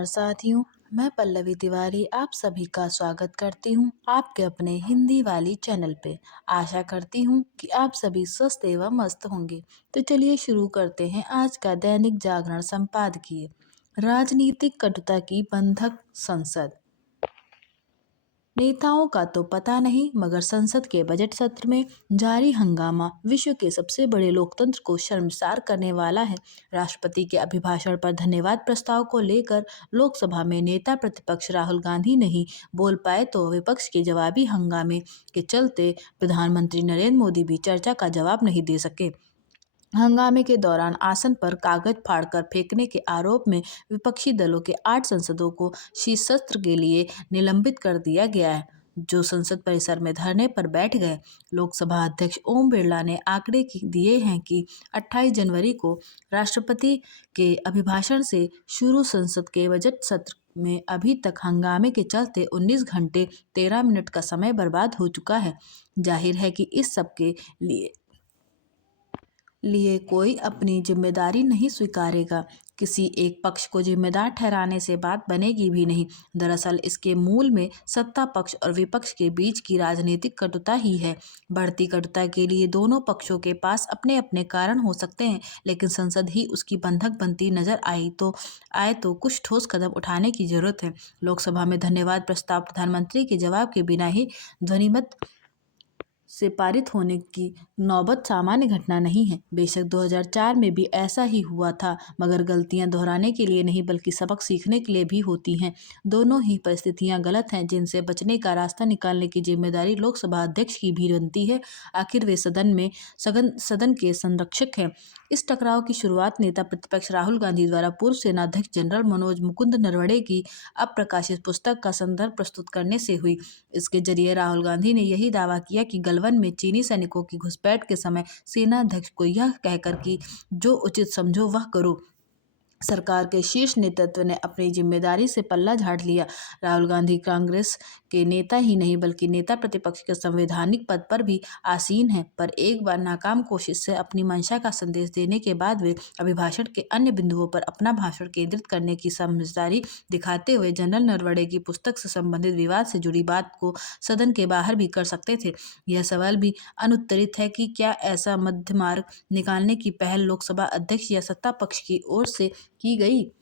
साथियों, मैं पल्लवी तिवारी आप सभी का स्वागत करती हूँ आपके अपने हिंदी वाली चैनल पे। आशा करती हूँ कि आप सभी स्वस्थ एवं मस्त होंगे। तो चलिए शुरू करते हैं आज का दैनिक जागरण संपादकीय। राजनीतिक कटुता की बंधक संसद। नेताओं का तो पता नहीं, मगर संसद के बजट सत्र में जारी हंगामा विश्व के सबसे बड़े लोकतंत्र को शर्मसार करने वाला है। राष्ट्रपति के अभिभाषण पर धन्यवाद प्रस्ताव को लेकर लोकसभा में नेता प्रतिपक्ष राहुल गांधी नहीं बोल पाए तो विपक्ष के जवाबी हंगामे के चलते प्रधानमंत्री नरेंद्र मोदी भी चर्चा का जवाब नहीं दे सके। हंगामे के दौरान आसन पर कागज फाड़कर फेंकने के आरोप में विपक्षी दलों के 8 सांसदों को शीत सत्र के लिए निलंबित कर दिया गया है, जो संसद परिसर में धरने पर बैठ गए। लोकसभा अध्यक्ष ओम बिरला ने आंकड़े दिए हैं कि 28 जनवरी को राष्ट्रपति के अभिभाषण से शुरू संसद के बजट सत्र में अभी तक हंगामे के चलते 19 घंटे 13 मिनट का समय बर्बाद हो चुका है। जाहिर है कि इस सब के लिए कोई अपनी जिम्मेदारी नहीं स्वीकारेगा। किसी एक पक्ष को जिम्मेदार ठहराने से बात बनेगी भी नहीं। दरअसल इसके मूल में सत्ता पक्ष और विपक्ष के बीच की राजनीतिक कटुता ही है। बढ़ती कटुता के लिए दोनों पक्षों के पास अपने अपने कारण हो सकते हैं, लेकिन संसद ही उसकी बंधक बनती नजर आए तो कुछ ठोस कदम उठाने की जरूरत है। लोकसभा में धन्यवाद प्रस्ताव प्रधानमंत्री के जवाब के बिना ही ध्वनिमत से पारित होने की नौबत सामान्य घटना नहीं है। बेशक 2004 में भी ऐसा ही हुआ था, मगर गलतियां दोहराने के लिए नहीं बल्कि सबक सीखने के लिए भी होती हैं। दोनों ही परिस्थितियां गलत हैं, जिनसे बचने का रास्ता निकालने की जिम्मेदारी लोकसभा अध्यक्ष की भी बनती है। आखिर वे सदन के संरक्षक हैं। इस टकराव की शुरुआत नेता प्रतिपक्ष राहुल गांधी द्वारा पूर्व सेनाध्यक्ष जनरल मनोज मुकुंद नरवणे की अप्रकाशित पुस्तक का संदर्भ प्रस्तुत करने से हुई। इसके जरिए राहुल गांधी ने यही दावा किया कि गलवान में चीनी सैनिकों की घुसपैठ के समय सेना अध्यक्ष को यह कहकर कि जो उचित समझो वह करो, सरकार के शीर्ष नेतृत्व ने अपनी जिम्मेदारी से पल्ला झाड़ लिया। राहुल गांधी कांग्रेस के नेता ही नहीं बल्कि नेता प्रतिपक्ष के संवैधानिक पद पर भी आसीन हैं, पर एक बार नाकाम कोशिश से अपनी मंशा का संदेश देने के बाद वे अभिभाषण के अन्य बिंदुओं पर अपना भाषण केंद्रित करने की समझदारी दिखाते हुए जनरल नरवणे की पुस्तक से संबंधित विवाद से जुड़ी बात को सदन के बाहर भी कर सकते थे। यह सवाल भी अनुत्तरित है कि क्या ऐसा मध्य मार्ग निकालने की पहल लोकसभा अध्यक्ष या सत्ता पक्ष की ओर से की गई।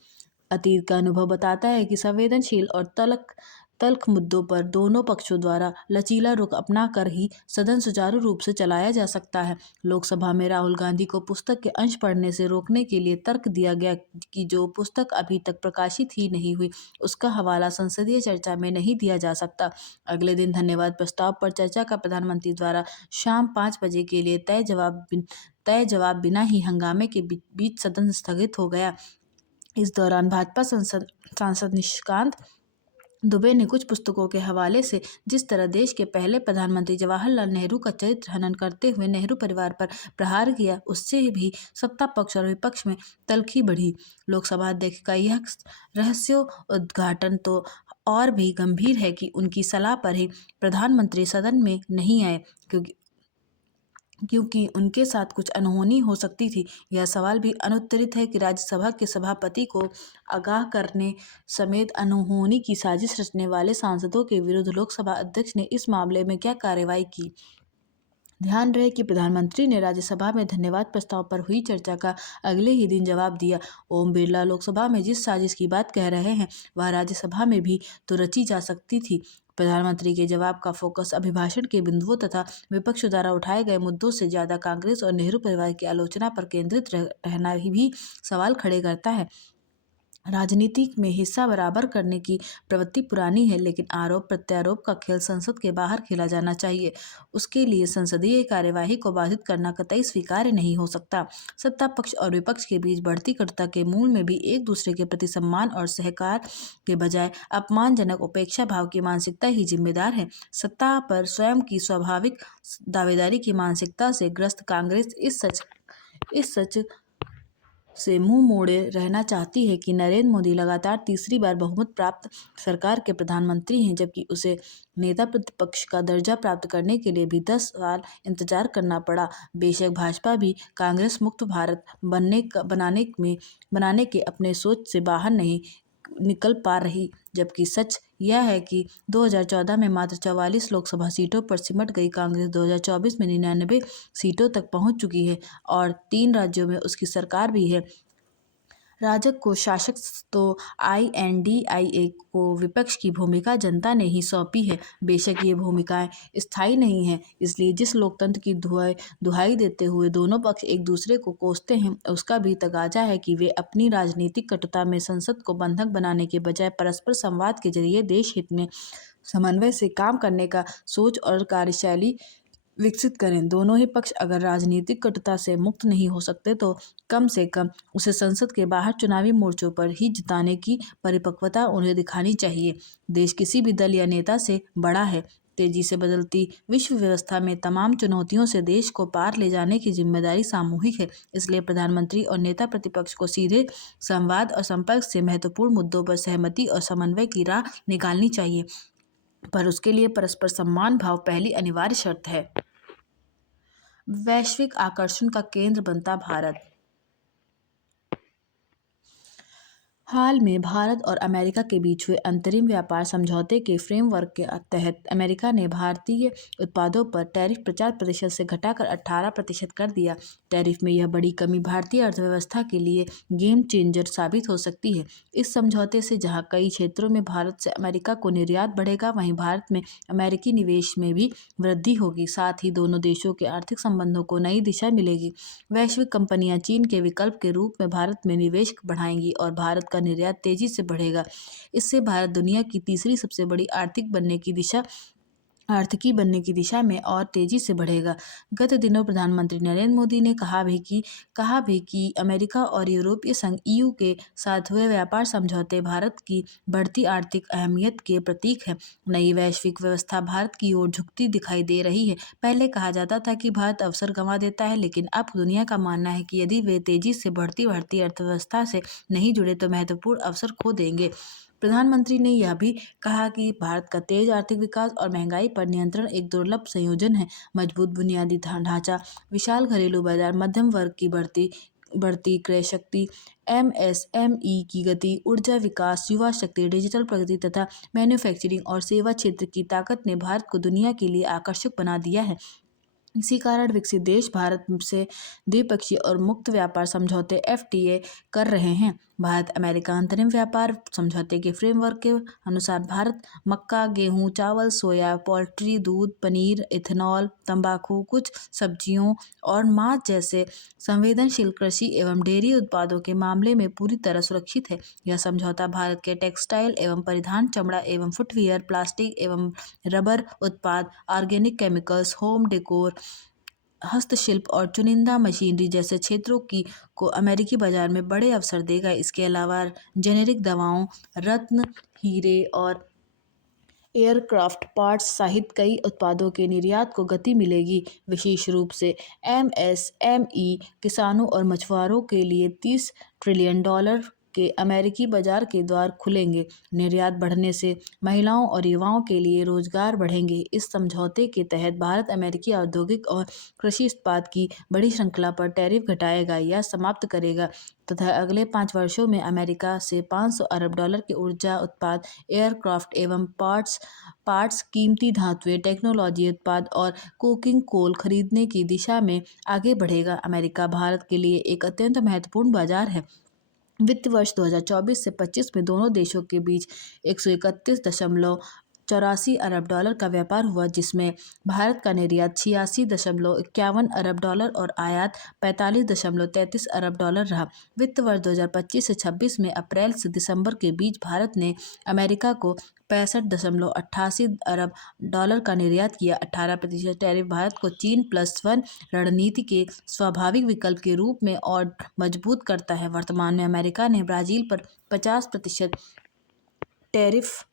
अतीत का अनुभव बताता है कि संवेदनशील और तल्ख मुद्दों पर दोनों पक्षों द्वारा लचीला रुख अपना कर ही सदन सुचारू रूप से चलाया जा सकता है। लोकसभा में राहुल गांधी को पुस्तक के अंश पढ़ने से रोकने के लिए तर्क दिया गया कि जो पुस्तक अभी तक प्रकाशित ही नहीं हुई, उसका हवाला संसदीय चर्चा में नहीं दिया जा सकता। अगले दिन धन्यवाद प्रस्ताव पर चर्चा का प्रधानमंत्री द्वारा शाम 5 बजे के लिए तय जवाब बिना ही हंगामे के बीच सदन स्थगित हो गया। इस दौरान भाजपा सांसद निशिकांत दुबे ने कुछ पुस्तकों के हवाले से जिस तरह देश के पहले प्रधानमंत्री जवाहरलाल नेहरू का चरित्र हनन करते हुए नेहरू परिवार पर प्रहार किया, उससे भी सत्ता पक्ष और विपक्ष में तल्खी बढ़ी। लोकसभा अध्यक्ष का यह रहस्योद्घाटन तो और भी गंभीर है कि उनकी सलाह पर ही प्रधानमंत्री सदन में नहीं आए, क्योंकि उनके साथ कुछ अनहोनी हो सकती थी। यह सवाल भी अनुत्तरित है कि राज्यसभा के सभापति को आगाह करने समेत अनहोनी की साजिश रचने वाले सांसदों के विरुद्ध लोकसभा अध्यक्ष ने इस मामले में क्या कार्रवाई की। ध्यान रहे कि प्रधानमंत्री ने राज्यसभा में धन्यवाद प्रस्ताव पर हुई चर्चा का अगले ही दिन जवाब दिया। ओम बिरला लोकसभा में जिस साजिश की बात कह रहे हैं वह राज्यसभा में भी तो रची जा सकती थी। प्रधानमंत्री के जवाब का फोकस अभिभाषण के बिंदुओं तथा विपक्ष द्वारा उठाए गए मुद्दों से ज्यादा कांग्रेस और नेहरू परिवार की आलोचना पर केंद्रित रहना भी सवाल खड़े करता है। राजनीति में हिस्सा बराबर करने की प्रवृत्ति पुरानी है, लेकिन आरोप प्रत्यारोप का खेल संसद के बाहर खेला जाना चाहिए। उसके लिए संसदीय कार्यवाही को बाधित करना कतई स्वीकार्य नहीं हो सकता। सत्ता पक्ष और विपक्ष के बीच बढ़ती कटुता के मूल में भी एक दूसरे के प्रति सम्मान और सहकार के बजाय अपमानजनक उपेक्षा भाव की मानसिकता ही जिम्मेदार है। सत्ता पर स्वयं की स्वाभाविक दावेदारी की मानसिकता से ग्रस्त कांग्रेस इस सच से मुंह मोड़े रहना चाहती है कि नरेंद्र मोदी लगातार तीसरी बार बहुमत प्राप्त सरकार के प्रधानमंत्री हैं, जबकि उसे नेता प्रतिपक्ष का दर्जा प्राप्त करने के लिए भी 10 साल इंतजार करना पड़ा। बेशक भाजपा भी कांग्रेस मुक्त भारत बनाने के अपने सोच से बाहर नहीं निकल पा रही, जबकि सच यह है कि 2014 में मात्र 44 लोकसभा सीटों पर सिमट गई कांग्रेस 2024 में 99 सीटों तक पहुंच चुकी है और 3 राज्यों में उसकी सरकार भी है। राजग को शासक तो INDIA को विपक्ष की भूमिका जनता ने ही सौंपी है। बेशक ये भूमिकाएं स्थायी नहीं हैं, इसलिए जिस लोकतंत्र की दुहाई देते हुए दोनों पक्ष एक दूसरे को कोसते हैं, उसका भी तगाजा है कि वे अपनी राजनीतिक कटुता में संसद को बंधक बनाने के बजाय परस्पर संवाद के जरिए देश हित में समन्वय से काम करने का सोच और कार्यशैली विकसित करें। दोनों ही पक्ष अगर राजनीतिक कटुता से मुक्त नहीं हो सकते तो कम से कम उसे संसद के बाहर चुनावी मोर्चों पर ही जिताने की परिपक्वता उन्हें दिखानी चाहिए। देश किसी भी दल या नेता से बड़ा है। तेजी से बदलती विश्व व्यवस्था में तमाम चुनौतियों से देश को पार ले जाने की जिम्मेदारी सामूहिक है। इसलिए प्रधानमंत्री और नेता प्रतिपक्ष को सीधे संवाद और संपर्क से महत्वपूर्ण मुद्दों पर सहमति और समन्वय की राह निकालनी चाहिए, पर उसके लिए परस्पर सम्मान भाव पहली अनिवार्य शर्त है। वैश्विक आकर्षण का केंद्र बनता भारत। हाल में भारत और अमेरिका के बीच हुए अंतरिम व्यापार समझौते के फ्रेमवर्क के तहत अमेरिका ने भारतीय उत्पादों पर टैरिफ 50% से घटाकर 18% कर दिया। टैरिफ में यह बड़ी कमी भारतीय अर्थव्यवस्था के लिए गेम चेंजर साबित हो सकती है। इस समझौते से जहां कई क्षेत्रों में भारत से अमेरिका को निर्यात बढ़ेगा, वहीं भारत में अमेरिकी निवेश में भी वृद्धि होगी। साथ ही दोनों देशों के आर्थिक संबंधों को नई दिशा मिलेगी। वैश्विक कंपनियां चीन के विकल्प के रूप में भारत में निवेश बढ़ाएंगी और भारत का निर्यात तेजी से बढ़ेगा। इससे भारत दुनिया की तीसरी सबसे बड़ी आर्थिकी बनने की दिशा में और तेजी से बढ़ेगा। गत दिनों प्रधानमंत्री नरेंद्र मोदी ने कहा भी कि अमेरिका और यूरोपीय संघ EU के साथ हुए व्यापार समझौते भारत की बढ़ती आर्थिक अहमियत के प्रतीक है। नई वैश्विक व्यवस्था भारत की ओर झुकती दिखाई दे रही है। पहले कहा जाता था कि भारत अवसर गंवा देता है, लेकिन अब दुनिया का मानना है कि यदि वे तेजी से बढ़ती भारतीय अर्थव्यवस्था से नहीं जुड़े तो महत्वपूर्ण अवसर खो देंगे। प्रधानमंत्री ने यह भी कहा कि भारत का तेज आर्थिक विकास और महंगाई पर नियंत्रण एक दुर्लभ संयोजन है। मजबूत बुनियादी ढांचा, विशाल घरेलू बाजार, मध्यम वर्ग की बढ़ती क्रय शक्ति, MSME की गति, ऊर्जा विकास, युवा शक्ति, डिजिटल प्रगति तथा मैन्युफैक्चरिंग और सेवा क्षेत्र की ताकत ने भारत को दुनिया के लिए आकर्षक बना दिया है। इसी कारण विकसित देश भारत से द्विपक्षीय और मुक्त व्यापार समझौते FTA कर रहे हैं। भारत अमेरिका अंतरिम व्यापार समझौते के फ्रेमवर्क के अनुसार भारत मक्का, गेहूं, चावल, सोया, पोल्ट्री, दूध, पनीर, इथेनॉल, तंबाकू, कुछ सब्जियों और मांस जैसे संवेदनशील कृषि एवं डेयरी उत्पादों के मामले में पूरी तरह सुरक्षित है। यह समझौता भारत के टेक्सटाइल एवं परिधान, चमड़ा एवं फुटवियर, प्लास्टिक एवं रबर उत्पाद, ऑर्गेनिक केमिकल्स, होम डेकोर, हस्तशिल्प और चुनिंदा मशीनरी जैसे क्षेत्रों को अमेरिकी बाजार में बड़े अवसर देगा। इसके अलावा जेनेरिक दवाओं, रत्न, हीरे और एयरक्राफ्ट पार्ट्स सहित कई उत्पादों के निर्यात को गति मिलेगी। विशेष रूप से MSME किसानों और मछुआरों के लिए $30 ट्रिलियन के अमेरिकी बाजार के द्वार खुलेंगे। निर्यात बढ़ने से महिलाओं और युवाओं के लिए रोजगार बढ़ेंगे। इस समझौते के तहत भारत अमेरिकी औद्योगिक और कृषि उत्पाद की बड़ी श्रृंखला पर टैरिफ घटाएगा या समाप्त करेगा तथा अगले 5 वर्षों में अमेरिका से $500 अरब के ऊर्जा उत्पाद, एयरक्राफ्ट एवं पार्ट्स, कीमती धातुएं, टेक्नोलॉजी उत्पाद और कोकिंग कोल खरीदने की दिशा में आगे बढ़ेगा। अमेरिका भारत के लिए एक अत्यंत महत्वपूर्ण बाजार है। वित्त वर्ष 2024 से 25 में दोनों देशों के बीच 131.84 अरब का व्यापार हुआ, जिसमें भारत का निर्यात 86.51 अरब और आयात 45.33 अरब रहा। वित्त वर्ष 2025 से 26 में अप्रैल से दिसंबर के बीच भारत ने अमेरिका को 65.88 अरब का निर्यात किया। 18% टैरिफ भारत को चीन+1 रणनीति के स्वाभाविक विकल्प के रूप में और मजबूत करता है। वर्तमान में अमेरिका ने ब्राजील पर 50% टैरिफ,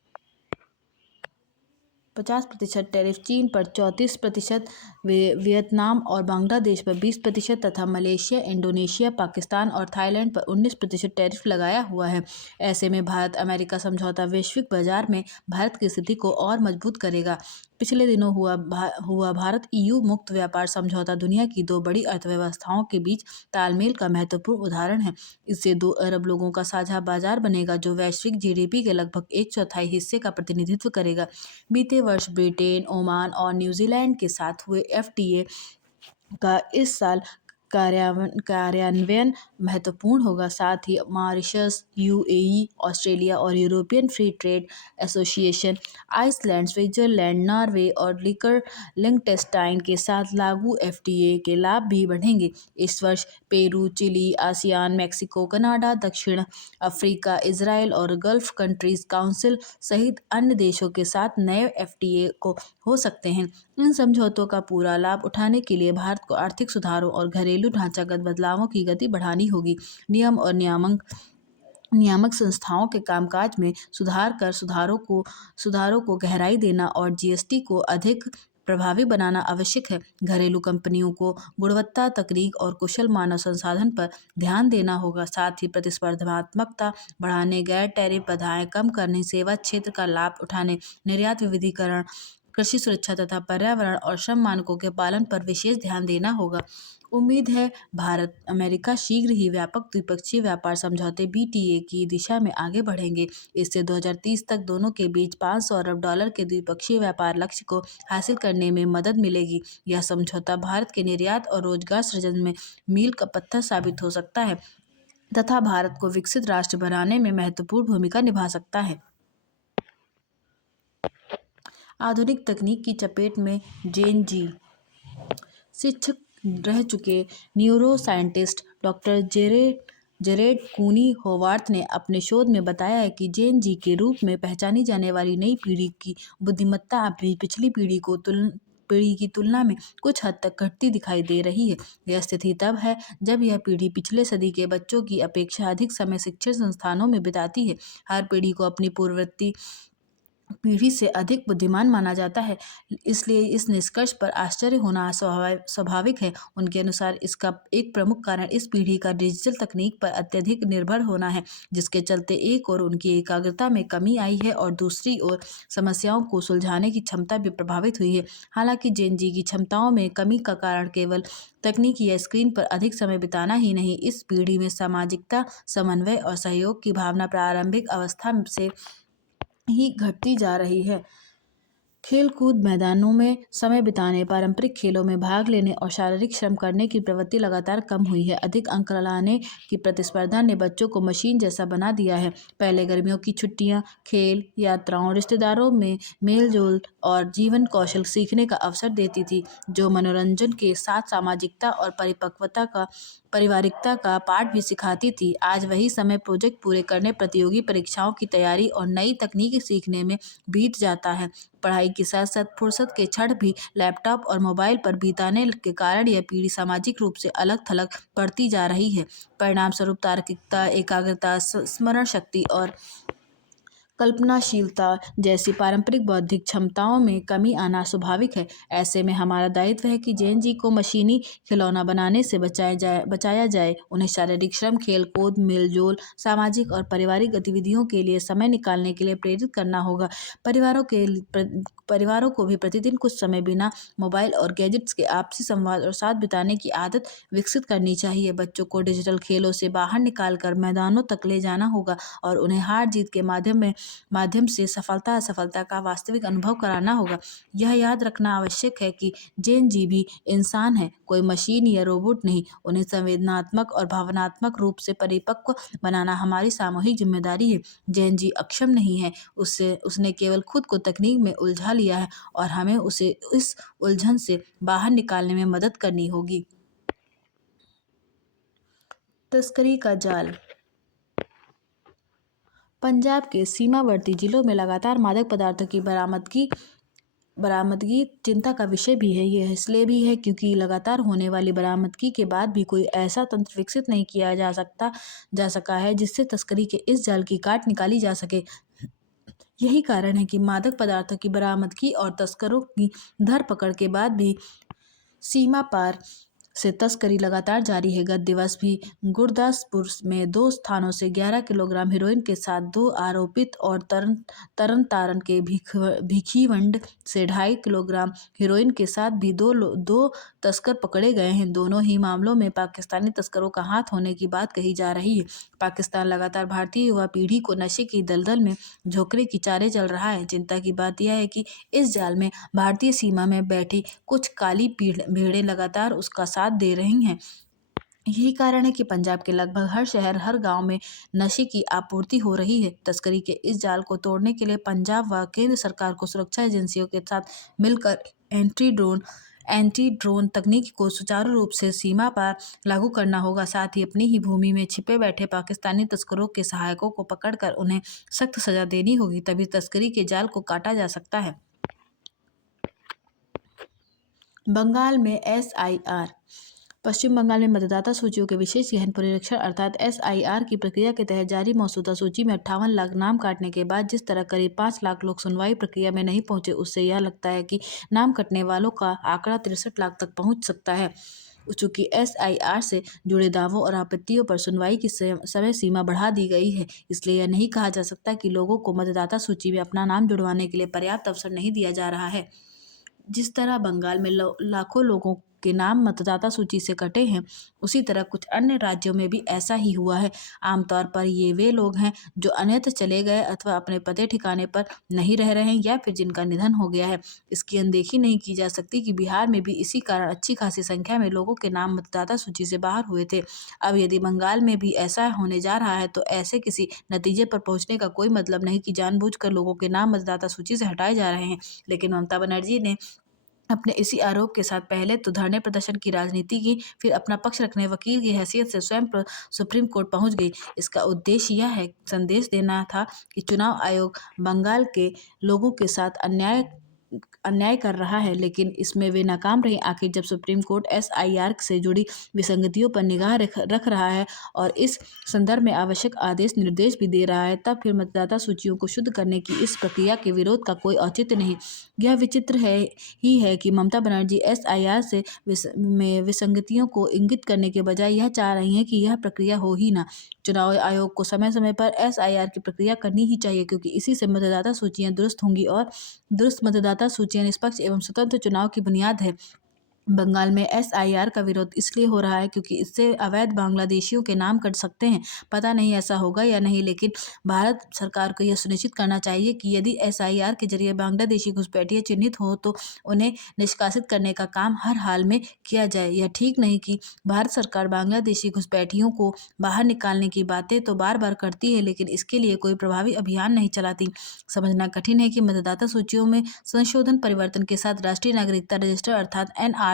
चीन पर 34%, वियतनाम और बांग्लादेश पर 20% तथा मलेशिया, इंडोनेशिया, पाकिस्तान और थाईलैंड पर 19% टैरिफ लगाया हुआ है। ऐसे में भारत अमेरिका समझौता वैश्विक बाजार में भारत की स्थिति को और मजबूत करेगा। पिछले दिनों हुआ भारत EU मुक्त व्यापार समझौता दुनिया की दो बड़ी अर्थव्यवस्थाओं के बीच तालमेल का महत्वपूर्ण उदाहरण है। इससे 2 अरब लोगों का साझा बाजार बनेगा, जो वैश्विक GDP के लगभग 1/4 हिस्से का प्रतिनिधित्व करेगा। बीते वर्ष ब्रिटेन, ओमान और न्यूजीलैंड के साथ हुए FTA का इस साल कार्यान्वयन महत्वपूर्ण होगा। साथ ही मॉरिशस, UAE, ऑस्ट्रेलिया और European Free Trade Association, Iceland, Switzerland, Norway और लिechtenstein के साथ लागू FTA के लाभ भी बढ़ेंगे। इस वर्ष Peru, Chile, ASEAN, Mexico, Canada, दक्षिण अफ्रीका, इजराइल और गल्फ कंट्रीज काउंसिल सहित अन्य देशों के साथ नए FTA को हो सकते हैं। इन समझौतों का पूरा लाभ उठाने के लिए भारत को आर्थिक सुधारों और घरेलू ढांचागत बदलावों की गति बढ़ानी होगी। नियम और नियामक संस्थाओं के कामकाज में सुधार कर सुधारों को गहराई देना और GST को अधिक प्रभावी बनाना आवश्यक है। घरेलू कंपनियों को गुणवत्ता, तकनीक और कुशल मानव संसाधन पर ध्यान देना होगा। साथ ही प्रतिस्पर्धात्मकता बढ़ाने, गैर टैरिफ बाधाएं कम करने, सेवा क्षेत्र का लाभ उठाने, निर्यात विविधीकरण, कृषि सुरक्षा तथा पर्यावरण और श्रम मानकों के पालन पर विशेष ध्यान देना होगा। उम्मीद है भारत अमेरिका शीघ्र ही व्यापक द्विपक्षीय व्यापार समझौते BTA की दिशा में आगे बढ़ेंगे। इससे 2030 तक दोनों के बीच $500 अरब के द्विपक्षीय व्यापार लक्ष्य को हासिल करने में मदद मिलेगी। यह समझौता भारत के निर्यात और रोजगार सृजन में मील का पत्थर साबित हो सकता है तथा भारत को विकसित राष्ट्र बनाने में महत्वपूर्ण भूमिका निभा सकता है। आधुनिक तकनीक की चपेट में जेन जी। शिक्षक रह चुके न्यूरो साइंटिस्ट डॉक्टर जेरेड कूनी होवार्थ ने अपने शोध में बताया है कि जेन जी के रूप में पहचानी जाने वाली नई पीढ़ी की बुद्धिमत्ता अभी पिछली पीढ़ी की तुलना में कुछ हद तक घटती दिखाई दे रही है। यह स्थिति तब है जब यह पीढ़ी पिछले सदी के बच्चों की अपेक्षा अधिक समय शिक्षण संस्थानों में बिताती है। हर पीढ़ी को अपनी पूर्ववर्ती पीढ़ी से अधिक बुद्धिमान माना जाता है, इसलिए इस निष्कर्ष पर आश्चर्य होना स्वाभाविक है। उनके अनुसार इसका एक प्रमुख कारण इस पीढ़ी का डिजिटल तकनीक पर अत्यधिक निर्भर होना है, जिसके चलते एक ओर उनकी एकाग्रता में कमी आई है और दूसरी ओर समस्याओं को सुलझाने की क्षमता भी प्रभावित हुई है। हालांकि जेन जी की क्षमताओं में कमी का कारण केवल तकनीक या स्क्रीन पर अधिक समय बिताना ही नहीं, इस पीढ़ी में सामाजिकता, समन्वय और सहयोग की भावना प्रारंभिक अवस्था से ही घटती जा रही है। खेल-कूद मैदानों में समय बिताने, पारंपरिक खेलों में भाग लेने और शारीरिक श्रम करने की प्रवृत्ति लगातार कम हुई है। अधिक अंक लाने की प्रतिस्पर्धा ने बच्चों को मशीन जैसा बना दिया है। पहले गर्मियों की छुट्टियां खेल, यात्राओं, रिश्तेदारों में मेल-जोल और जीवन कौशल सीखने का अवसर देती थी, जो मनोरंजन के साथ सामाजिकता और पारिवारिकता का पाठ भी सिखाती थी। आज वही समय प्रोजेक्ट पूरे करने, प्रतियोगी परीक्षाओं की तैयारी और नई तकनीक सीखने में बीत जाता है। पढ़ाई के साथ साथ फुर्सत के क्षण भी लैपटॉप और मोबाइल पर बिताने के कारण यह पीढ़ी सामाजिक रूप से अलग-थलग पड़ती जा रही है। परिणामस्वरूप तार्किकता, एकाग्रता, स्मरण शक्ति और कल्पनाशीलता जैसी पारंपरिक बौद्धिक क्षमताओं में कमी आना स्वाभाविक है। ऐसे में हमारा दायित्व है कि जेन जी को मशीनी खिलौना बनाने से बचाया जाए। उन्हें शारीरिक श्रम, खेल-कूद, मेल-जोल, सामाजिक और पारिवारिक गतिविधियों के लिए समय निकालने के लिए प्रेरित करना होगा। परिवारों को भी प्रतिदिन कुछ समय बिना मोबाइल और गैजेट्स के आपसी संवाद और साथ बिताने की आदत विकसित करनी चाहिए। बच्चों को डिजिटल खेलों से बाहर निकालकर मैदानों तक ले जाना होगा और उन्हें हार-जीत के माध्यम से सफलता असफलता का वास्तविक अनुभव कराना होगा। यह याद रखना आवश्यक है कि जेन जी भी इंसान है, कोई मशीन या रोबोट नहीं। उन्हें संवेदनात्मक और भावनात्मक रूप से परिपक्व बनाना हमारी सामूहिक जिम्मेदारी है। जेन जी अक्षम नहीं है, उसने केवल खुद को तकनीक में उलझा लिया है और हमें उसे इस उलझन से बाहर निकालने में मदद करनी होगी। तस्करी का जाल। पंजाब के सीमावर्ती जिलों में लगातार मादक पदार्थों की बरामदगी चिंता का विषय भी है। यह इसलिए भी है क्योंकि लगातार होने वाली बरामदगी के बाद भी कोई ऐसा तंत्र विकसित नहीं किया जा सका है जिससे तस्करी के इस जाल की काट निकाली जा सके। यही कारण है कि मादक पदार्थों की बरामदगी और तस्करों की धरपकड़ के बाद भी सीमा पार से तस्करी लगातार जारी है। गत दिवस भी गुरदासपुर में 2 स्थानों से 11 किलोग्राम हेरोइन के साथ 2 आरोपित और तरन तारण के भिखीवंड से 2.5 किलोग्राम हेरोइन के साथ भी दो तस्कर पकड़े गए हैं। दोनों ही मामलों में पाकिस्तानी तस्करों का हाथ होने की बात कही जा रही है। पाकिस्तान लगातार भारतीय युवा पीढ़ी को नशे की दलदल में झोंकने की चारें चल रहा है। चिंता की बात यह है कि इस जाल में भारतीय सीमा में बैठी कुछ काली भेड़ें लगातार उसका साथ दे रही हैं। यही कारण है कि पंजाब के लगभग हर शहर, हर गांव में नशे की आपूर्ति हो रही है। तस्करी के इस जाल को तोड़ने के लिए पंजाब व केंद्र सरकार को सुरक्षा एजेंसियों के साथ मिलकर एंटी ड्रोन तकनीक को सुचारू रूप से सीमा पार लागू करना होगा। साथ ही अपनी ही भूमि में छिपे बैठे पाकिस्तानी तस्करों के सहायकों को पकड़कर उन्हें सख्त सजा देनी होगी, तभी तस्करी के जाल को काटा जा सकता है। बंगाल में SIR। पश्चिम बंगाल में मतदाता सूचियों के विशेष गहन पुनरीक्षण अर्थात SIR की प्रक्रिया के तहत जारी मौजूदा सूची में 58 लाख नाम काटने के बाद जिस तरह करीब 5 लाख लोग सुनवाई प्रक्रिया में नहीं पहुंचे, उससे यह लगता है कि नाम कटने वालों का आंकड़ा 63 लाख तक पहुंच सकता है। चूंकि SIR से जुड़े दावों और आपत्तियों पर सुनवाई की समय सीमा बढ़ा दी गई है, इसलिए यह नहीं कहा जा सकता कि लोगों को मतदाता सूची में अपना नाम जुड़वाने के लिए पर्याप्त अवसर नहीं दिया जा रहा है। जिस तरह बंगाल में लाखों लोगों के नाम मतदाता सूची से कटे हैं, उसी तरह कुछ अन्य राज्यों में भी ऐसा ही हुआ है। आमतौर पर ये वे लोग हैं जो अन्यत्र चले गए अथवा अपने पते ठिकाने पर नहीं रह रहे हैं या फिर जिनका निधन हो गया है। इसकी अनदेखी नहीं की जा सकती कि बिहार में भी इसी कारण अच्छी खासी संख्या में लोगों के नाम मतदाता सूची से बाहर हुए थे। अब यदि बंगाल में भी ऐसा होने जा रहा है तो ऐसे किसी नतीजे पर पहुंचने का कोई मतलब नहीं कि जानबूझकर लोगों के नाम मतदाता सूची से हटाए जा रहे हैं। लेकिन ममता बनर्जी ने अपने इसी आरोप के साथ पहले तो धरने प्रदर्शन की राजनीति की, फिर अपना पक्ष रखने वकील की हैसियत से स्वयं सुप्रीम कोर्ट पहुंच गई। इसका उद्देश्य यह है संदेश देना था कि चुनाव आयोग बंगाल के लोगों के साथ अन्याय कर रहा है, लेकिन इसमें वे नाकाम रहे। आखिर जब सुप्रीम कोर्ट SIR से जुड़ी विसंगतियों पर निगाह रख रहा है और इस संदर्भ में आवश्यक आदेश निर्देश भी दे रहा है, तब फिर मतदाता सूचियों को शुद्ध करने की इस प्रक्रिया के विरोध का कोई औचित्य नहीं। यह विचित्र है कि ममता बनर्जी SIR से विसंगतियों को इंगित करने के बजाय यह चाह रही हैं कि यह प्रक्रिया हो ही ना। चुनाव आयोग को समय समय पर SIR की प्रक्रिया करनी ही चाहिए, क्योंकि इसी से मतदाता सूचियां दुरुस्त होंगी और दुरुस्त मतदाता सूचियां निष्पक्ष एवं स्वतंत्र चुनाव की बुनियाद है। बंगाल में SIR का विरोध इसलिए हो रहा है क्योंकि इससे अवैध बांग्लादेशियों के नाम कट सकते हैं। पता नहीं ऐसा होगा या नहीं, लेकिन भारत सरकार को यह सुनिश्चित करना चाहिए कि यदि SIR के जरिए बांग्लादेशी घुसपैठिए चिन्हित हो तो उन्हें निष्कासित करने का काम हर हाल में किया जाए। यह ठीक नहीं कि भारत सरकार बांग्लादेशी घुसपैठियों को बाहर निकालने की बातें तो बार बार करती है, लेकिन इसके लिए कोई प्रभावी अभियान नहीं चलाती। समझना कठिन है कि मतदाता सूचियों में संशोधन परिवर्तन के साथ राष्ट्रीय नागरिकता रजिस्टर अर्थात NRC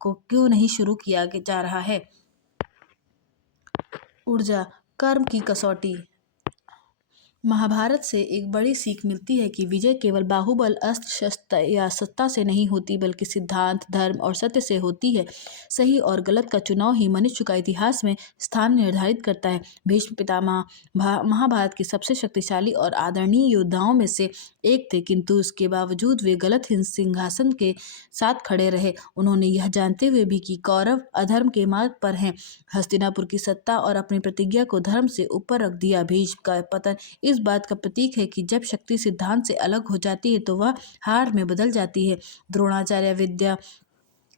को क्यों नहीं शुरू किया जा रहा है। ऊर्जा कर्म की कसौटी। महाभारत से एक बड़ी सीख मिलती है कि विजय केवल बाहुबल, अस्त्र शस्त्र या सत्ता से नहीं होती, बल्कि सिद्धांत, धर्म और सत्य से होती है। सही और गलत का चुनाव ही मनुष्य का इतिहास में स्थान निर्धारित करता है। भीष्म पितामह महाभारत के सबसे शक्तिशाली और आदरणीय योद्धाओं में से एक थे, किंतु उसके बावजूद वे गलत सिंहासन के साथ खड़े रहे। उन्होंने यह जानते हुए भी कि कौरव अधर्म के मार्ग पर हैं, हस्तिनापुर की सत्ता और अपनी प्रतिज्ञा को धर्म से ऊपर रख दिया। भीष्म का पतन इस बात का प्रतीक है कि जब शक्ति सिद्धांत से अलग हो जाती है तो वह हार में बदल जाती है।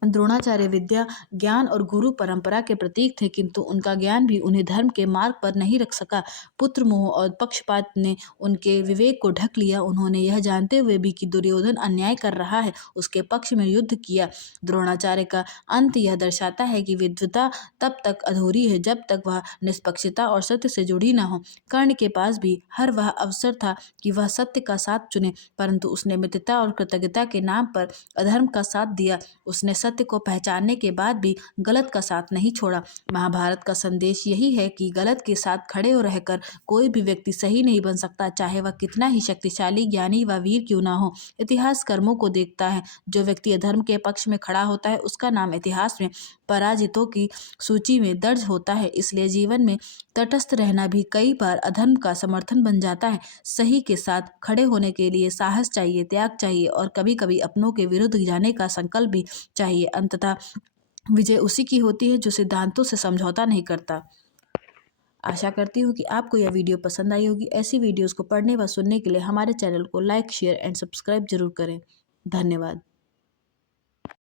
द्रोणाचार्य विद्या, ज्ञान और गुरु परंपरा के प्रतीक थे, किंतु उनका ज्ञान भी उन्हें धर्म के मार्ग पर नहीं रख सका। पुत्र मोह और पक्षपात ने उनके विवेक को ढक लिया। उन्होंने यह जानते हुए भी कि दुर्योधन अन्याय कर रहा है, उसके पक्ष में युद्ध किया। द्रोणाचार्य का अंत यह दर्शाता है कि विद्वता तब तक अधूरी है जब तक वह निष्पक्षता और सत्य से जुड़ी न हो। कर्ण के पास भी हर वह अवसर था कि वह सत्य का साथ चुने, परंतु उसने मित्रता और कृतज्ञता के नाम पर अधर्म का साथ दिया। उसने सत्य को पहचानने के बाद भी गलत का साथ नहीं छोड़ा। महाभारत का संदेश यही है कि गलत के साथ खड़े हो रहकर कोई भी व्यक्ति सही नहीं बन सकता, चाहे वह कितना ही शक्तिशाली, ज्ञानी व वीर क्यों ना हो। इतिहास कर्मों को देखता है। जो व्यक्ति अधर्म के पक्ष में खड़ा होता है उसका नाम इतिहास में पराजितों की सूची में दर्ज होता है। इसलिए जीवन में तटस्थ रहना भी कई बार अधर्म का समर्थन बन जाता है। सही के साथ खड़े होने के लिए साहस चाहिए, त्याग चाहिए और कभी कभी अपनों के विरुद्ध जाने का संकल्प भी चाहिए। अंततः विजय उसी की होती है जो सिद्धांतों से समझौता नहीं करता। आशा करती हूँ कि आपको यह वीडियो पसंद आई होगी। ऐसी वीडियोस को पढ़ने व सुनने के लिए हमारे चैनल को लाइक, शेयर एंड सब्सक्राइब जरूर करें। धन्यवाद।